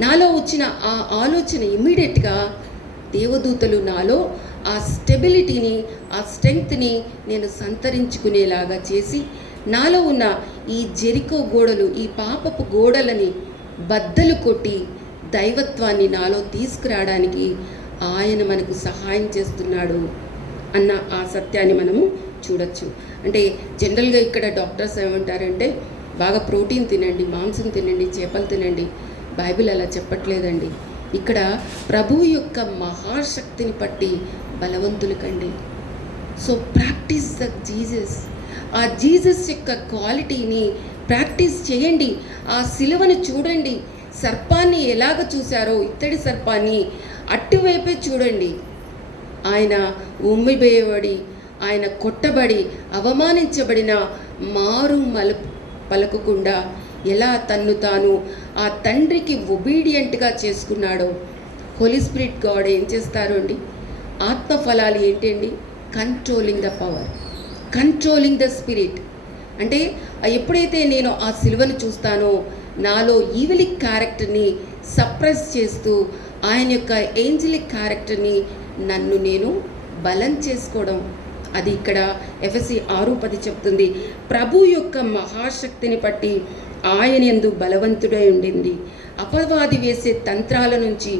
నాలో వచ్చిన ఆ ఆలోచన ఇమ్మీడియట్గా దేవదూతలు నాలో ఆ స్టెబిలిటీని, ఆ స్ట్రెంగ్త్ని నేను సంతరించుకునేలాగా చేసి, నాలో ఉన్న ఈ జెరికో గోడలు, ఈ పాపపు గోడలని బద్దలు కొట్టి దైవత్వాన్ని నాలో తీసుకురావడానికి ఆయన మనకు సహాయం చేస్తున్నాడు అన్న ఆ సత్యాన్ని మనము చూడొచ్చు. అంటే జనరల్గా ఇక్కడ డాక్టర్స్ ఏమంటారంటే, బాగా ప్రోటీన్ తినండి, మాంసం తినండి, చేపలు తినండి. బైబిల్ అలా చెప్పట్లేదండి. ఇక్కడ ప్రభువు యొక్క మహాశక్తిని పట్టి బలవంతులు కండి. So practice the Jesus. ఆ జీసస్ యొక్క క్వాలిటీని ప్రాక్టీస్ చేయండి. ఆ సిలువను చూడండి. సర్పాన్ని ఎలాగ చూశారో, ఇత్తడి సర్పాన్ని అటువైపే చూడండి. ఆయన ఉమ్మివేయబడి, ఆయన కొట్టబడి, అవమానించబడిన మారు పలకకుండా ఎలా తన్ను తాను ఆ తండ్రికి ఒబీడియంట్గా చేసుకున్నాడో, హోలీ స్పిరిట్ గాడ్ ఏం చేస్తారు అండి? ఆత్మఫలాలు ఏంటండి? Controlling the power, controlling the spirit. అంటే ఎప్పుడైతే నేను ఆ సిలువను చూస్తానో నాలో ఈవిలిక్ క్యారెక్టర్ని సప్రెస్ చేస్తూ ఆయన యొక్క ఏంజలిక్ క్యారెక్టర్ని నన్ను నేను బలం చేసుకోవడం. అది ఇక్కడ ఎఫెసీ 6:10 చెప్తుంది. ప్రభు యొక్క మహాశక్తిని బట్టి ఆయన యందు బలవంతుడై ఉండింది, అపవాది వేసే తంత్రాల నుంచి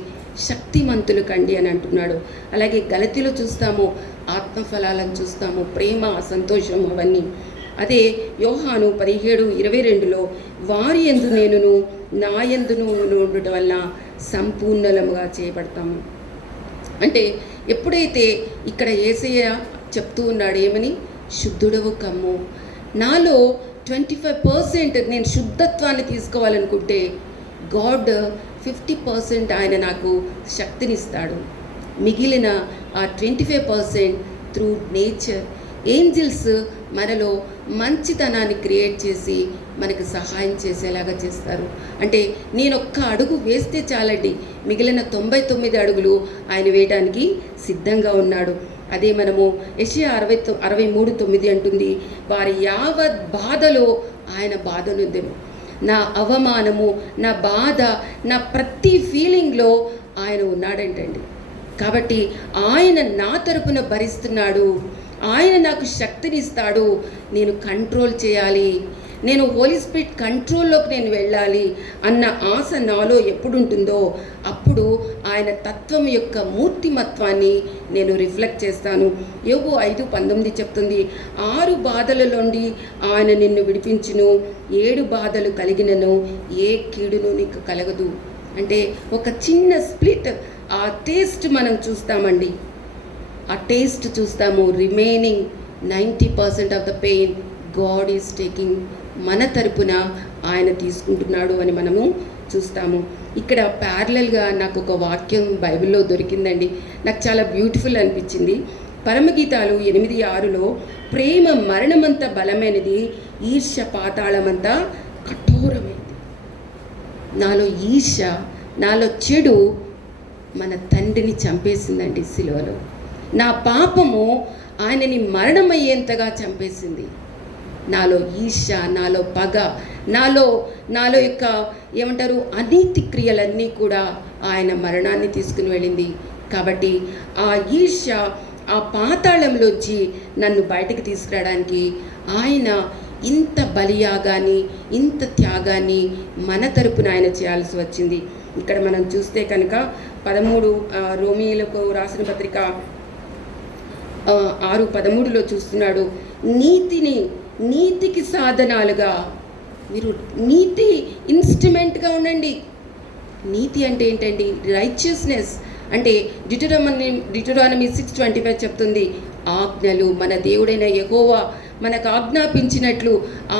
శక్తిమంతులు కండి అని అంటున్నాడు. అలాగే గలతీలో చూస్తాము, ఆత్మఫలాలను చూస్తాము, ప్రేమ, సంతోషం, అవన్నీ. అదే యోహాను 17:22లో వారి యందు నేనును నా యందును ఉండటం వల్ల సంపూర్ణముగా చేయబడతాము. అంటే ఎప్పుడైతే ఇక్కడ యేసయ్య చెప్తూ ఉన్నాడు ఏమని? శుద్ధుడవు కమ్ము. నాలో 25% నేను శుద్ధత్వాన్ని తీసుకోవాలనుకుంటే గాడ్ 50% ఆయన నాకు శక్తినిస్తాడు. మిగిలిన ఆ 25% త్రూ నేచర్, ఏంజిల్స్ మనలో మంచితనాన్ని క్రియేట్ చేసి మనకు సహాయం చేసేలాగా చేస్తారు. అంటే నేను ఒక్క అడుగు వేస్తే చాలండి, మిగిలిన 99 అడుగులు ఆయన వేయడానికి సిద్ధంగా ఉన్నాడు. అదే మనము యెషయా 63:9 అంటుంది, వారి యావత్ బాధలో ఆయన బాధనుందేమో. నా అవమానము, నా బాధ, నా ప్రతి ఫీలింగ్లో ఆయన ఉన్నాడంటండి. కాబట్టి ఆయన నా తరపున భరిస్తున్నాడు, ఆయన నాకు శక్తినిస్తాడు. నేను కంట్రోల్ చేయాలి, నేను హోలీ స్పిరిట్ కంట్రోల్లోకి నేను వెళ్ళాలి అన్న ఆశ నాలో ఎప్పుడు ఉంటుందో అప్పుడు ఆయన తత్వం యొక్క మూర్తిమత్వాన్ని నేను రిఫ్లెక్ట్ చేస్తాను. యోబు 5:19 చెప్తుంది, 6 బాధల నుండి ఆయన నిన్ను విడిపించును, 7 బాధలు కలిగినను ఏ కీడును నీకు కలగదు. అంటే ఒక చిన్న స్ప్లిట్, ఆ టేస్ట్ మనం చూస్తామండి, ఆ టేస్ట్ చూస్తాము. Remaining 90% of the pain God is taking, మన తరపున ఆయన తీసుకుంటున్నాడు అని మనము చూస్తాము. ఇక్కడ ప్యారలల్గా నాకు ఒక వాక్యం బైబిల్లో దొరికిందండి, నాకు చాలా బ్యూటిఫుల్ అనిపించింది. పరమగీతాలు 8:6లో ప్రేమ మరణమంత బలమైనది, ఈర్ష్య పాతాళమంతా కఠోరమైనది. నాలో ఈర్ష్య, నాలో చెడు మన తండ్రిని చంపేసిందండి సిలువలో. నా పాపము ఆయనని మరణమయ్యేంతగా చంపేసింది. నాలో ఈర్ష్య, నాలో పగ, నాలో యొక్క ఏమంటారు అనీతి క్రియలన్నీ కూడా ఆయన మరణాన్ని తీసుకుని వెళ్ళింది. కాబట్టి ఆ ఈర్ష్య, ఆ పాతాళంలోంచి నన్ను బయటకు తీసుకురావడానికి ఆయన ఇంత బలియాగాన్ని, ఇంత త్యాగాన్ని మన తరపున ఆయన చేయాల్సి వచ్చింది. ఇక్కడ మనం చూస్తే కనుక 13 రోమీయులకు రాసిన పత్రిక 6:13లో చూస్తున్నాడు, నీతికి సాధనాలుగా మీరు నీతి ఇన్స్ట్రుమెంట్గా ఉండండి. నీతి అంటే ఏంటండి? రైచియస్నెస్. అంటే డిటరానమీ 6:25 చెప్తుంది, ఆజ్ఞలు మన దేవుడైన యెహోవా మనకు ఆజ్ఞాపించినట్లు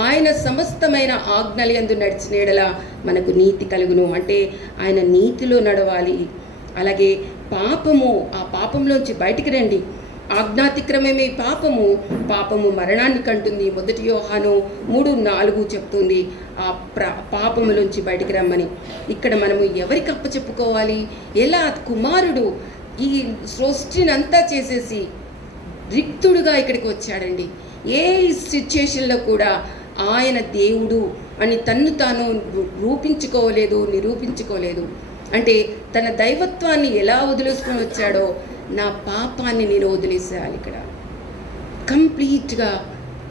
ఆయన సమస్తమైన ఆజ్ఞల యందు నడిచిన యెడల మనకు నీతి కలుగును. అంటే ఆయన నీతిలో నడవాలి. అలాగే పాపము, ఆ పాపంలోంచి బయటికి రండి. ఆజ్ఞాతిక్రమమే పాపము మరణాన్ని కంటుంది. 1 యోహాను 3:4 చెప్తుంది ఆ పాపములోంచి బయటికి రమ్మని. ఇక్కడ మనము ఎవరికి అప్పచెప్పుకోవాలి? ఎలా? కుమారుడు ఈ సృష్టినంతా చేసేసి రిక్తుడుగా ఇక్కడికి వచ్చాడండి. ఏ సిచ్యుయేషన్లో కూడా ఆయన దేవుడు అని తన్ను తాను నిరూపించుకోలేదు. అంటే తన దైవత్వాన్ని ఎలా వదిలేసుకొని వచ్చాడో నా పాపాన్ని నేను వదిలేసేయాలి. ఇక్కడ కంప్లీట్గా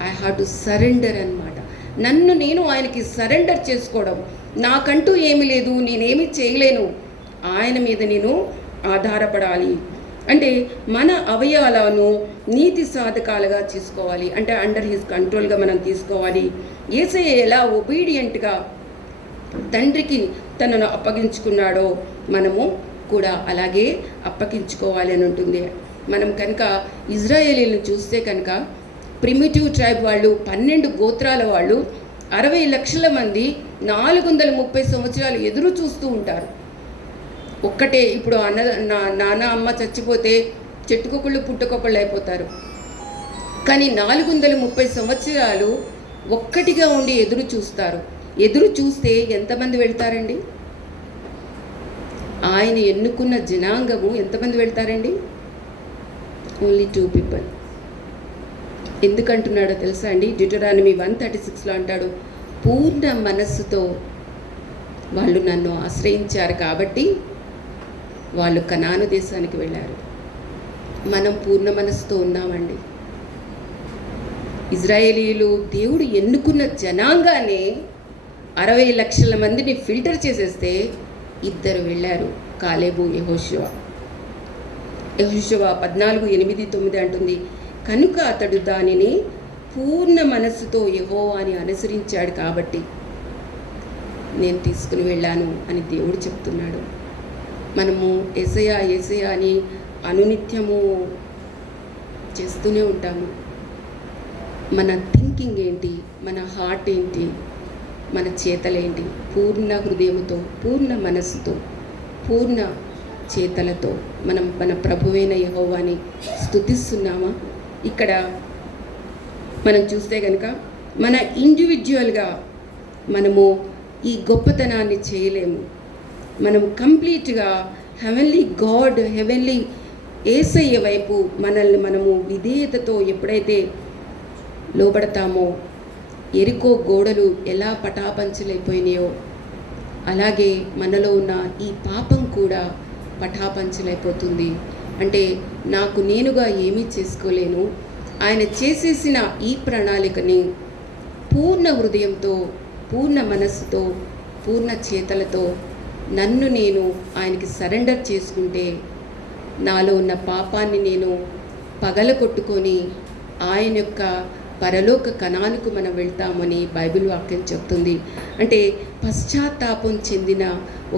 ఐ హ్యావ్ టు సరెండర్ అన్నమాట. నన్ను నేను ఆయనకి సరెండర్ చేసుకోవడం. నాకంటూ ఏమీ లేదు, నేనేమి చేయలేను, ఆయన మీద నేను ఆధారపడాలి. అంటే మన అవయవాలను నీతి సాధకాలుగా చేసుకోవాలి. అంటే అండర్ హిస్ కంట్రోల్గా మనం తీసుకోవాలి. యేసయ్య ఎలా ఒబీడియంట్గా తండ్రికి తనను అప్పగించుకున్నాడో మనము కూడా అలాగే అప్పగించుకోవాలి అని ఉంటుంది. మనం కనుక ఇజ్రాయేలీలను చూస్తే కనుక ప్రిమిటివ్ ట్రైబ్ వాళ్ళు 12 గోత్రాల వాళ్ళు 60 లక్షల మంది 430 సంవత్సరాలు ఎదురు చూస్తూ ఉంటారు. ఒక్కటే ఇప్పుడు నాన్న అమ్మ చచ్చిపోతే చెట్టుకొకళ్ళు పుట్టుకొకళ్ళు అయిపోతారు. కానీ 430 సంవత్సరాలు ఒక్కటిగా ఉండి ఎదురు చూస్తారు. ఎదురు చూస్తే ఎంతమంది వెళ్తారండి? ఆయన ఎన్నుకున్న జనాంగము ఎంతమంది వెళ్తారండి? Only 2 people. ఎందుకంటున్నాడో తెలుసా అండి? డ్యూటరానమీ 136లో అంటాడు, పూర్ణ మనస్సుతో వాళ్ళు నన్ను ఆశ్రయించారు కాబట్టి వాళ్ళు కనాను దేశానికి వెళ్ళారు. మనం పూర్ణ మనస్సుతో ఉన్నామండి. ఇజ్రాయేలీలు దేవుడు ఎన్నుకున్న జనాంగాన్ని 60 లక్షల మందిని ఫిల్టర్ చేసేస్తే 2 వెళ్ళారు, కాలేబు, యెహోషువ. యెహోషువ 14:8-9 అంటుంది, కనుక అతడు దానిని పూర్ణ మనస్సుతో యెహోవాని అనుసరించాడు కాబట్టి నేను తీసుకుని వెళ్ళాను అని దేవుడు చెప్తున్నాడు. మనము యేసయ్యా అని అనునిత్యము చేస్తూనే ఉంటాము. మన థింకింగ్ ఏంటి, మన హార్ట్ ఏంటి, మన చేతలేంటి? పూర్ణ హృదయముతో, పూర్ణ మనస్సుతో, పూర్ణ చేతలతో మన ప్రభువైన యెహోవాని స్తుతిస్తున్నామా? ఇక్కడ మనం చూస్తే కనుక మన ఇండివిజువల్గా మనము ఈ గొప్పతనాన్ని చేయలేము. మనం కంప్లీట్గా హెవెన్లీ గాడ్, హెవెన్లీ యేసయ్య వైపు మనము విధేయతతో ఎప్పుడైతే లోబడతామో, ఎరికో గోడలు ఎలా పటాపంచలైపోయినాయో అలాగే మనలో ఉన్న ఈ పాపం కూడా పటాపంచలైపోతుంది. అంటే నాకు నేనుగా ఏమీ చేసుకోలేను, ఆయన చేసేసిన ఈ ప్రణాళికని పూర్ణ హృదయంతో, పూర్ణ మనస్సుతో, పూర్ణ చేతలతో నన్ను నేను ఆయనకి సరెండర్ చేసుకుంటే నాలో ఉన్న పాపాన్ని నేను పగలగొట్టుకొని ఆయన యొక్క పరలోక కణాలకు మనం వెళ్తామని బైబిల్ వాక్యం చెప్తుంది. అంటే పశ్చాత్తాపం చెందిన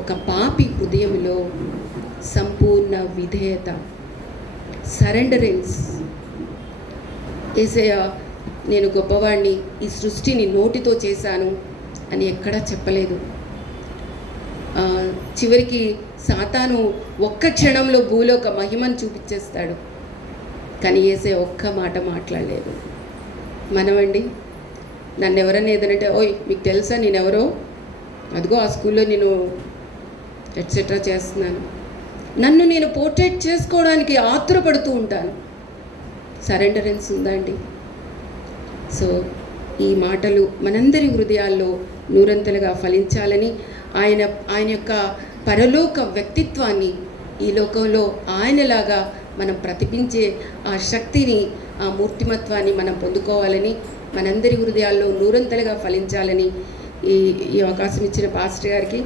ఒక పాపి హృదయంలో సంపూర్ణ విధేయత, సరెండరెన్స్. యేసయ్య నేను గొప్పవాడిని, ఈ సృష్టిని నోటితో చేశాను అని ఎక్కడా చెప్పలేదు. చివరికి సాతాను ఒక్క క్షణంలో భూలోక మహిమను చూపించేస్తాడు, కానీ యేసయ్య ఒక్క మాట మాట్లాడలేదు. మనమండి, నన్ను ఎవరన్నా ఏదనంటే, ఓయ్ మీకు తెలుసా నేనెవరో, అదిగో ఆ స్కూల్లో నేను ఎట్సెట్రా చేస్తున్నాను, నన్ను నేను పోర్ట్రేట్ చేసుకోవడానికి ఆతురపడుతూ ఉంటాను. సరెండరెన్స్ ఉందా అండి? సో ఈ మాటలు మనందరి హృదయాల్లో నూరంతలుగా ఫలించాలని, ఆయన యొక్క పరలోక వ్యక్తిత్వాన్ని ఈ లోకంలో ఆయనలాగా మనం ప్రతిబింబించే ఆ శక్తిని, ఆ మూర్తిమత్వాన్ని మనం పొందుకోవాలని, మనందరి హృదయాల్లో నూరంతలుగా ఫలించాలని ఈ అవకాశం ఇచ్చిన పాస్టర్ గారికి,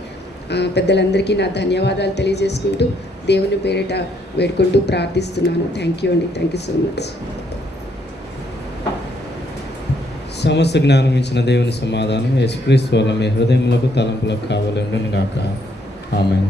పెద్దలందరికీ నా ధన్యవాదాలు తెలియజేసుకుంటూ దేవుని పేరిట వేడుకుంటూ ప్రార్థిస్తున్నాను. థ్యాంక్ యూ అండి. Thank you so much. సమస్త జ్ఞానం ఇచ్చిన దేవుని సమాధానం యేసుక్రీస్తు వల్ల మీ హృదయములకు తలంపులకు కావాలని గాక. ఆమేన్.